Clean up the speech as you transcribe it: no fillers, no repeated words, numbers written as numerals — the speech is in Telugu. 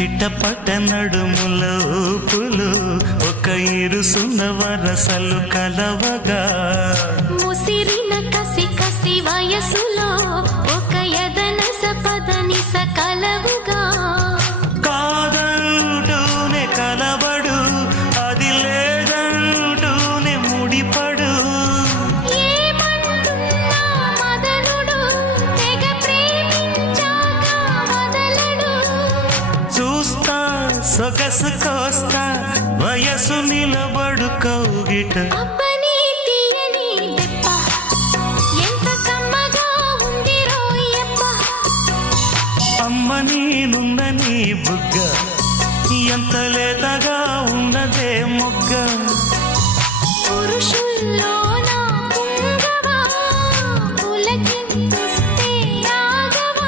చిట్టపట్ట నడుముల ఊపులు ఒక ఇరుసున్న వరసలు కలవగా ముసిరిన కసి కసి వయసులో ఒక యదన సపదని సకలవుగా కాదంటూనే కలబడు అది లేదంటూనే ముడిపడు ఏమంటున్నా మదనుడు తెగ ప్రేమించాక వదలడు చూస్తా సొగసు కోస్తా వయసు నిలబడు కౌగిట అబ్బని తీయని దెబ్బ ఎంత కమ్మగా ఉంది రోయప్ప అమ్మ నేనున్న నీ బుగ్గ ఎంత లేతగా ఉన్నదే మొగ్గ పురుషుల